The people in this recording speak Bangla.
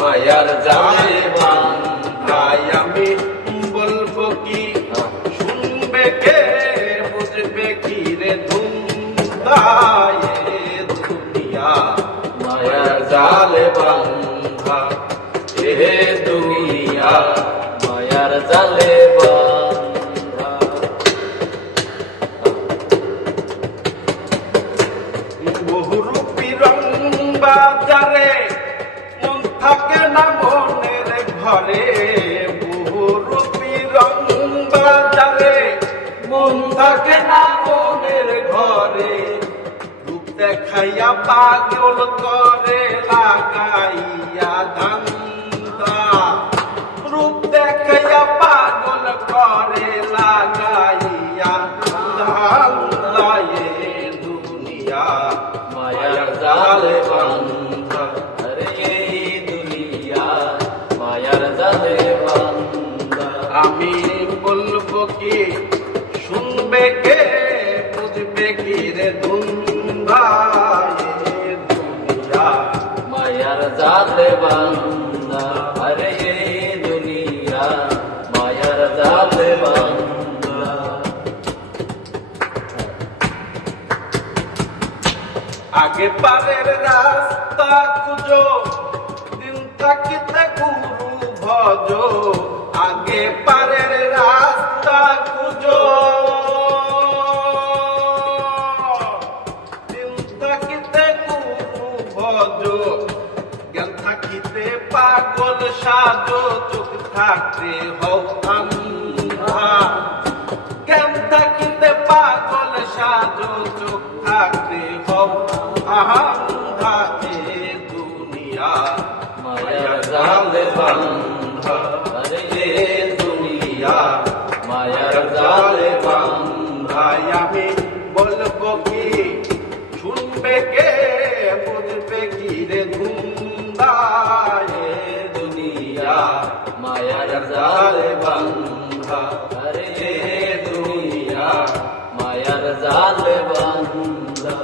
মায়ার জাল বাংলায় আমি। বলব কি, শুনবে কে, বুঝবে কি রে ধুমদায় দুনিয়া, মায়ার জাল বাংলা বহুরূপী রং বাজারে, মন থাকে না মনের ঘরে। বহুরূপী রং বাজারে মন থাকে না মনের ঘরে রূপ দেখাইয়া পাগল করে, লাগাইয়া ধান্দা আমি বলব কি, শুনবে কে, বুঝবে কি রে দুনিয়া মায়ার জালে বান্ধা আরে দুনিয়া, মায়ার জালে বান্ধা আগে পারের রাস্তা খুঁজো দিন থাকিতে দুনিয়া। মায়ার জালে বান্ধা আমি বলব কি শুনবে কে বুঝবে কি রে জাল বান্ধা আরে দুনিয়া মায়ার জাল বান্ধা